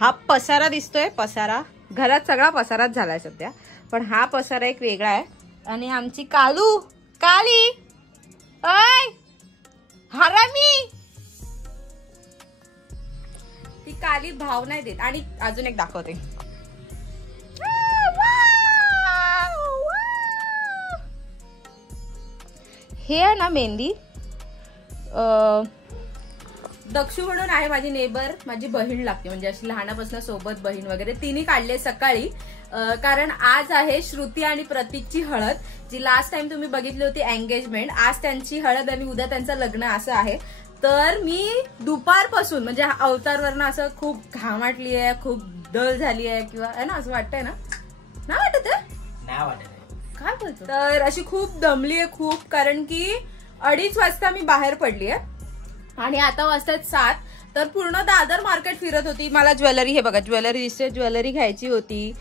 हा पसारा दिसतोय, पसारा घरात सगळा पसाराच झालाय सध्या, पण हा पसारा एक वेगळा आहे. आणि आमची कालू काली ओय हरामी, ती काली भाव नाही देत. आणि अजून एक दाखवते, हे आहे ना मेहंदी. दक्षू म्हणून आहे माझी नेबर, माझी बहीण लागते, म्हणजे अशी लहानापासून सोबत बहीण वगैरे. तिने काढले सकाळी, कारण आज आहे श्रुती आणि प्रतीकची हळद, जी लास्ट टाइम तुम्ही बघितली होती एंगेजमेंट. आज त्यांची हळद आणि उद्या त्यांचं लग्न असं आहे. तर मी दुपारपासून म्हणजे अवतारवरनं असं खूप घामाटली आहे, खूप डल झाली आहे, किंवा आहे ना असं वाटतंय ना, नाही वाटत आहे, नाही वाटत काय बोलतो. तर अशी खूप दमली आहे खूप, कारण की 2:30 वाजता मी बाहेर पडली आहे आणि आता वाजतात 7. तर पूर्ण दादर मार्केट फिरत होती. मला ज्वेलरी, हे बघा ज्वेलरी दिसते, ज्वेलरी घ्यायची होती.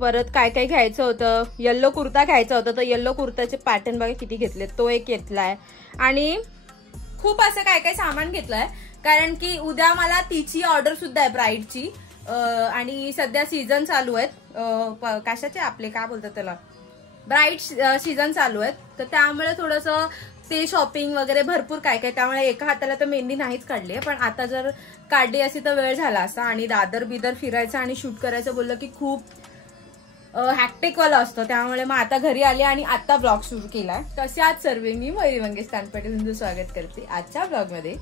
परत काय काय घ्यायचं होतं, येल्लो कुर्ता घ्यायचा होता, तर येल्लो कुर्ताचे पॅटर्न बघा किती घेतले, तो एक घेतलाय. आणि खूप असं काय काय सामान घेतलंय, कारण की उद्या मला तिची ऑर्डर सुद्धा आहे ब्राईडची. आणि सध्या सीझन चालू आहेत, कशाचे आपले काय बोलतात त्याला, ब्राईड सीझन चालू आहेत. तर त्यामुळे थोडंसं ते शॉपिंग वगैरे भरपूर काय काय, त्यामुळे एका हाताला तर मेहंदी नाहीच काढली. पण आता जर काढली असती तर वेळ झाला असता. आणि दादर बिदर फिरायचं आणि शूट करायचं बोललं की खूप हॅक्टिक वाला असतो, त्यामुळे मग आता घरी आली आणि आता ब्लॉग सुरू केलाय. तसे आज सर्व मी मयुरी मंगेश तानपाटील तुमचं स्वागत करते आजच्या ब्लॉग मध्ये.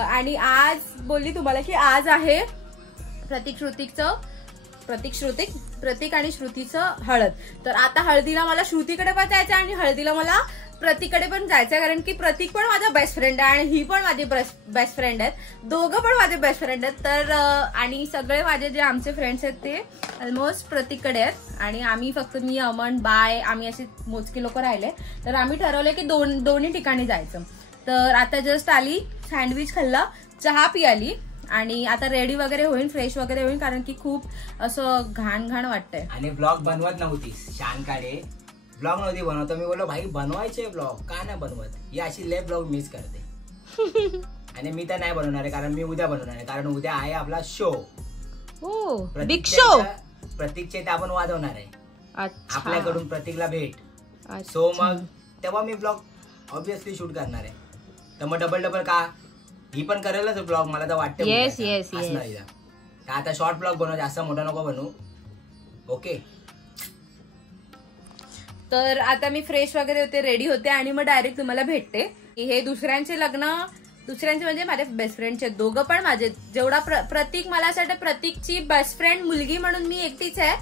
आणि आज बोलली तुम्हाला की आज आहे प्रतीक आणि श्रुतीचं हळद. तर आता हळदीला मला श्रुतीकडे पण जायचं आणि हळदीला मला प्रतीकडे पण जायचं, कारण की प्रतीक पण माझा बेस्ट फ्रेंड आहे आणि ही पण माझी बेस्ट फ्रेंड आहेत, दोघं पण माझे बेस्ट फ्रेंड आहेत. तर आणि सगळे माझे जे आमचे फ्रेंड्स आहेत ते ऑलमोस्ट प्रतीककडे आहेत. आणि आम्ही फक्त मी, अमन, बाय, आम्ही असे मोजके लोक राहिले. तर आम्ही ठरवले की दोन्ही ठिकाणी जायचं. तर आता जस्ट आली, सँडविच खाल्ला, चहा पियाली आणि आता रेडी वगैरे होईल, फ्रेश वगैरे होईल, कारण की खूप असं घाण वाटतंय. आणि ब्लॉग बनवत नव्हती शानकाडे, ब्लॉग नव्हती बनवत. मी बोललो भाई बनवायचे ब्लॉग, का नाही बनवत, ही अशी लय ब्लॉग मिस करते. आणि मी तर नाही बनवणार आहे, कारण मी उद्या बनवणार आहे, कारण उद्या आहे आपला शो, बिग शो. प्रतीकचे ते आपण वाजवणार आहे, आपल्याकडून प्रतीकला भेट. सो मग तेव्हा मी ब्लॉग ऑब्विसली शूट करणार आहे. तर मग डबल का ही पण करेलच ब्लॉग, मला तर वाटतं. येस. आता शॉर्ट ब्लॉग बनव, जास्त मोठा नको बनवू. ओके. तर आता मी फ्रेश वगैरे होते, रेडी होते आणि मग डायरेक्ट तुम्हाला भेटते. हे दुसऱ्यांचे म्हणजे माझ्या बेस्ट फ्रेंडचे, दोघं पण माझे. जेवढा प्रतीक, मला असं वाटतं प्रतीकची बेस्ट फ्रेंड मुलगी म्हणून मी एकटीच आहे,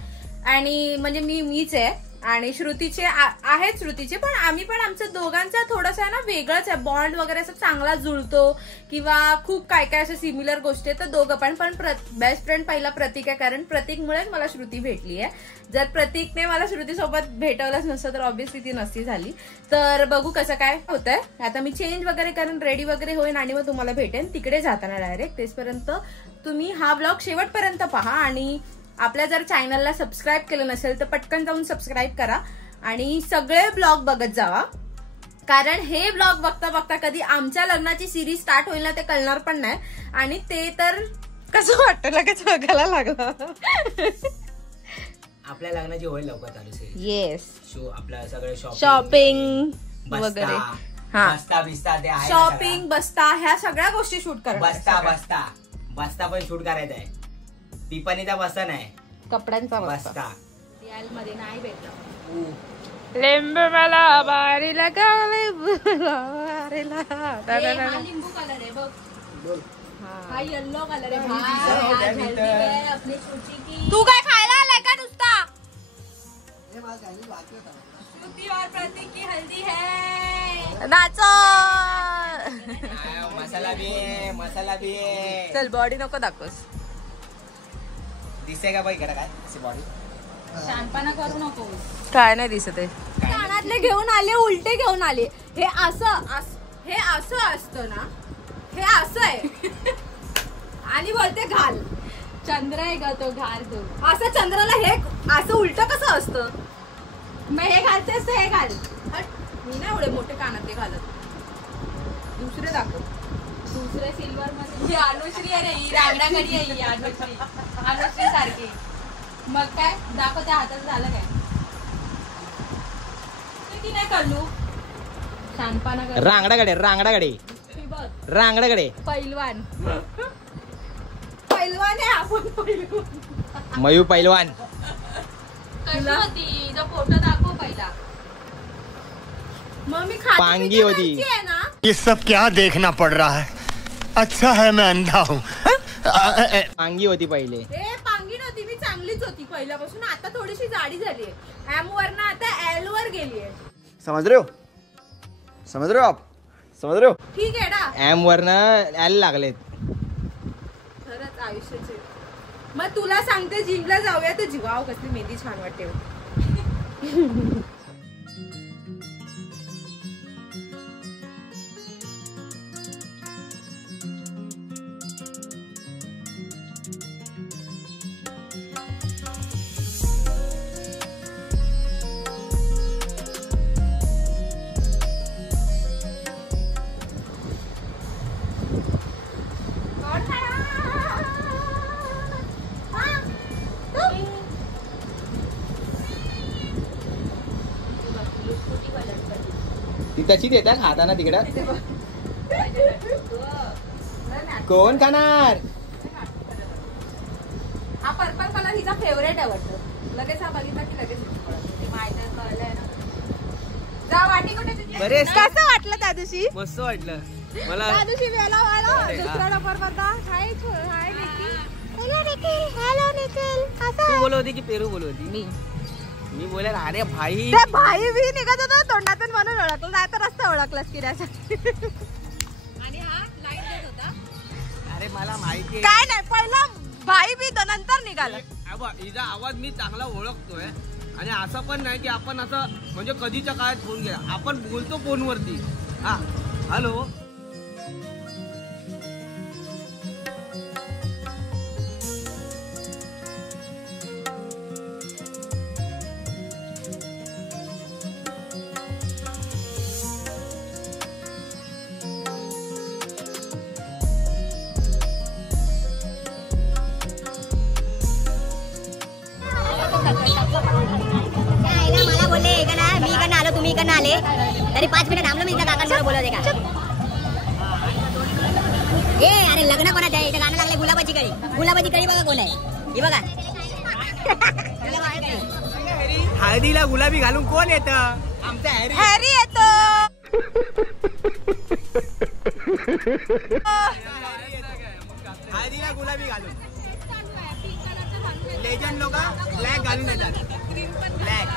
आणि म्हणजे मीच आहे. आणि श्रुतीचे आहेत श्रुतीचे, पण आम्ही पण आमचं दोघांचा थोडासा ना वेगळंच आहे, बॉन्ड वगैरे असं चांगला जुळतो, किंवा खूप काय काय असं सिमिलर गोष्टी आहेत. तर दोघं पण बेस्ट फ्रेंड पहिला प्रतीक आहे, कारण प्रतीकमुळेच मला श्रुती भेटली आहे. जर प्रतीकने मला श्रुती सोबत भेटवलंच नसतं तर ऑब्व्हियसली ती नसती झाली. तर बघू कसं काय होतंय. आता मी चेंज वगैरे करून रेडी वगैरे होईन आणि मग तुम्हाला भेटेन तिकडे जाताना डायरेक्ट. तेचपर्यंत तुम्ही हा ब्लॉग शेवटपर्यंत पहा. आणि आपल्या जर चॅनलला सबस्क्राईब केलं नसेल तर पटकन जाऊन सबस्क्राईब करा आणि सगळे ब्लॉग बघत जावा, कारण हे ब्लॉग बघता कधी आमच्या लग्नाची सिरीज स्टार्ट होईल ना ते कळणार पण नाही. आणि ते तर कसं वाटतं लगेच बघायला लागलं. आपल्या लग्नाची होईल लवकर चालू. येस. शो आपलं सगळं शॉपिंग वगैरे, शॉपिंग बस्ता ह्या सगळ्या गोष्टी शूट करा. बस्ता पण शूट करायचा आहे. टिपणीचा बस्ता नाही, कपड्यांचा बस्ता. मध्ये नाही भेटला. लिंबू मला बारी लगा, लिंबू कलर आहे बघ, हा येल्लो कलर आहे. तू काय खायला आलाय का नुसता? श्रुती और प्रतीक की हल्दी है, नाचो. मसाला भी है. चल बॉडी नको दाखवस, दिसे का बाई काय बॉडी, शानपणा करू नको. काय नाही दिसत आहे. कानातले घेऊन आले, उलटे घेऊन आले. हे असं असतं ना, हे असं आहे. आणि बोलते घाल. चंद्र आहे का तो, घाल तू. असं चंद्राला हे असं उलट कसं असतं. मग हे घालतेस तर हे घाल. मी नाही एवढे मोठे कानातले घालत, दुसरे दाखव. दुसरे सिल्वर मध्ये अनुश्री आहे ही रांगडागडी आहे ही अनुश्री सारखी. मग काय दाखव त्या हातात झालं काय किती नाही कळू शानपाना कर. रांगडाकडे पैलवान आहे आपण पैलवान. मयू पैलवान कशी होती जो फोटो दाखव पहिला. मग मी पांगी होती ना. ये सब क्या देखना पड़ रहा है. अच्छा है मैं अंधा हूँ. पांगी होती पहिले. पांगी नव्हती मी चांगलीच होती पहिल्यापासून. आता थोडीशी जाडी झाली आहे. एम वर ना आता एल वर गेली आहे. समझ रहे हो आप. ठीक आहे ना. एम वरनं एल लागलेत. खरंच आयुष्याचे. मग तुला सांगते जिमला जाऊया तर जीवाव कसली मेहंदी छान वाटते. ती तशीच येतात खाताना तिकडं. कोण खाणार. हा पर्पल कलर हिचा फेवरेट आहे वाटतं. लगेच हा बघितला की लगेच कळलंय ना. जा वाटी कुठे तुझी. कसं वाटलं त्या दिवशी. मस्त वाटलं मला त्या दिवशी वेळा वाला दुसरा नंबर बघा. हाय निखिल. हॅलो निखिल. तू बोलत होती की पेरू बोलत होती. मी बोला अरे भाई ते भाई बी निघत होता तोंडातून म्हणून ओळखलं. नाही तर रस्ता ओळखलास की आणि हा लाईट देत होता. अरे मला माहिती काय नाही पहिला भाई बी तो नंतर निघाला. हिचा आवाज मी चांगला ओळखतोय आणि असं पण नाही की आपण असं म्हणजे कधीच्या काळात फोन केला. आपण बोलतो फोनवरती. हा हॅलो. मला बोलले मी इकडनं आलो तुम्ही इकडनं आले तरी 5 मिनिट थांबलो मी. काकांबरोबर बोलत आहे का. अरे लग्न कोणाचं आहे. गाणं लागले गुलाबाची कळी बघा कोण आहे. ही बघा हळदीला गुलाबी घालून कोण येतं. आमचा हॅरी येतो. हळदीला गुलाबी घालून लेजंड लोक ब्लॅक घालून येतात. ब्लॅक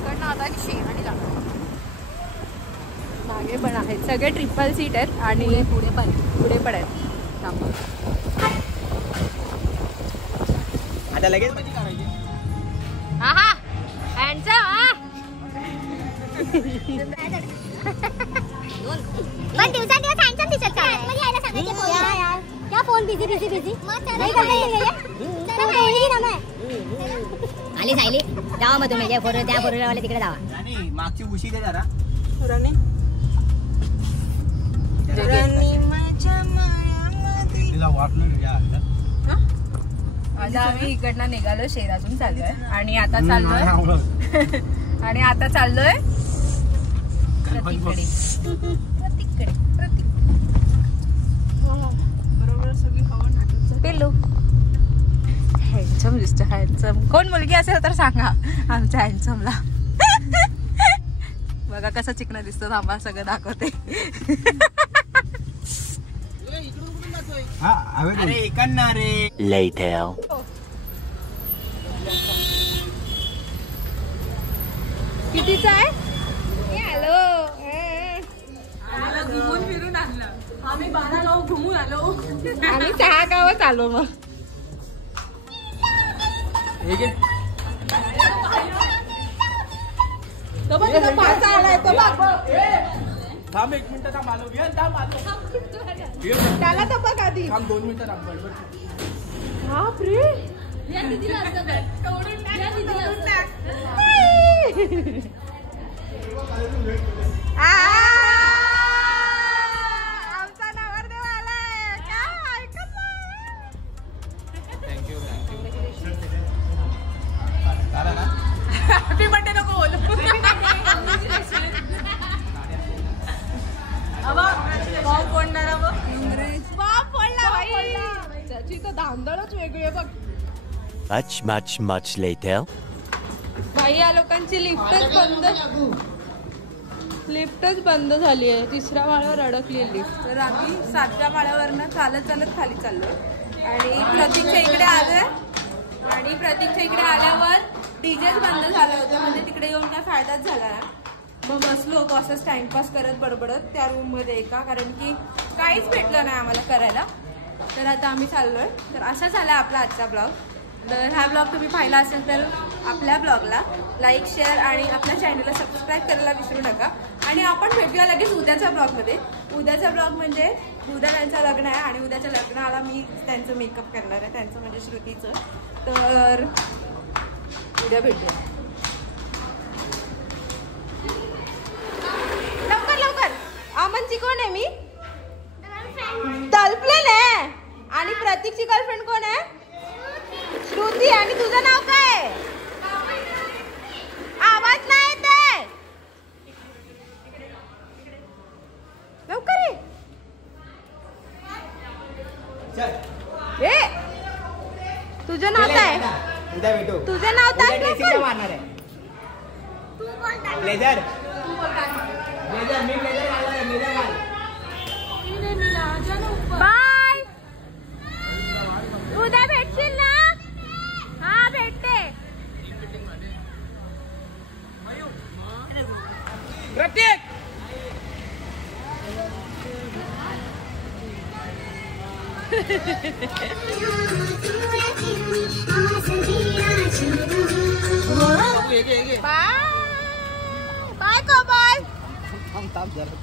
इकडनं आता शेणाने जाणार. मागे पण आहेत सगळे ट्रिपल सीट आहेत आणि पुढे पण आहेत. आता लगेच आहा हँडसम पण दिवसांदिवस हँडसम दिसत चाललाय. क्या फोन बिझी नाही आली सायली जावा मग तुम्ही त्या फोरव्हीलर वाले तिकडे जावा. आणि मागची उशी दे जरा. आता आम्ही इकडनं निघालो शेरातून चाललोय आणि आता चाललोय प्रतीककडे. पिल्लू हँडसम दिसतो. हँडसम कोण मुलगी असेल तर सांगा आमच्या हँडसमला. बघा कसा चिकना दिसतो. थांबा सगळं दाखवते. अरे इकडनं रे. Later. कितीचा आहे? हॅलो घुमून फिरून आणलं. आम्ही 12 गाव घुमून आलो. आम्ही 6 गावात आलो. मग तो बघ तुझा पाचा आलाय. तो बघ थांब 1 मिनिट थांब आलो. त्याला तर बघ आधी. थांब 2 मिनिटं थांब. बापरे आमचा नवरदेव आलाय. काय ऐकत हॅपी बर्थडे नको बोलू. बॉम्ब फोडणारा बॉम्ब फोडला भाई. त्याची तर धांदळच वेगळी आहे बघ. Much later. भाई या लोकांची लिफ्टच बंद झाली आहे. 3ऱ्या माळ्यावर अडकली लिफ्ट. तर आम्ही 7व्या माळ्यावरनं चालत खाली चाललोय आणि प्रतीकच्या इकडे आलोय. आणि प्रतीकच्या इकडे आल्यावर डीजेच बंद झालं होतं. म्हणजे तिकडे येऊन काय फायदाच झाला नाही. मग बसलो होतो असंच टाइमपास करत बडबडत त्या रूम मध्ये एका. कारण की काहीच भेटलं नाही आम्हाला करायला. तर आता आम्ही चाललोय. तर असा झाला आपला आजचा ब्लॉग. तर हा ब्लॉग तुम्ही पाहिला असेल तर आपल्या ब्लॉगला लाईक शेअर आणि आपल्या चॅनलला सबस्क्राईब करायला विसरू नका. आणि आपण भेटूया लगेच उद्याच्या ब्लॉगमध्ये. उद्याचा ब्लॉग म्हणजे उद्या त्यांचं लग्न आहे आणि उद्याच्या लग्नाला मी त्यांचं मेकअप करणार आहे. त्यांचं म्हणजे श्रुतीचं. तर उद्या भेटूया. लवकर अमनची कोण आहे? मी तल्पलेन आहे. आणि प्रतीकची गर्लफ्रेंड कोण आहे? श्रुती. आणि तुझं नाव काय? आवाज नाही येत आहे. लवकर ये. तुझं नाव काय? उद्या भेटू. तुझं नाव काय? मारणार आहे. ब्लेझर. मी ब्लेझर घालणार. ब्लेझर घाल. बाय. उद्या भेटशील ना? हा भेटते. प्रत्येक बाय. बाय कोमल. थांब जरा.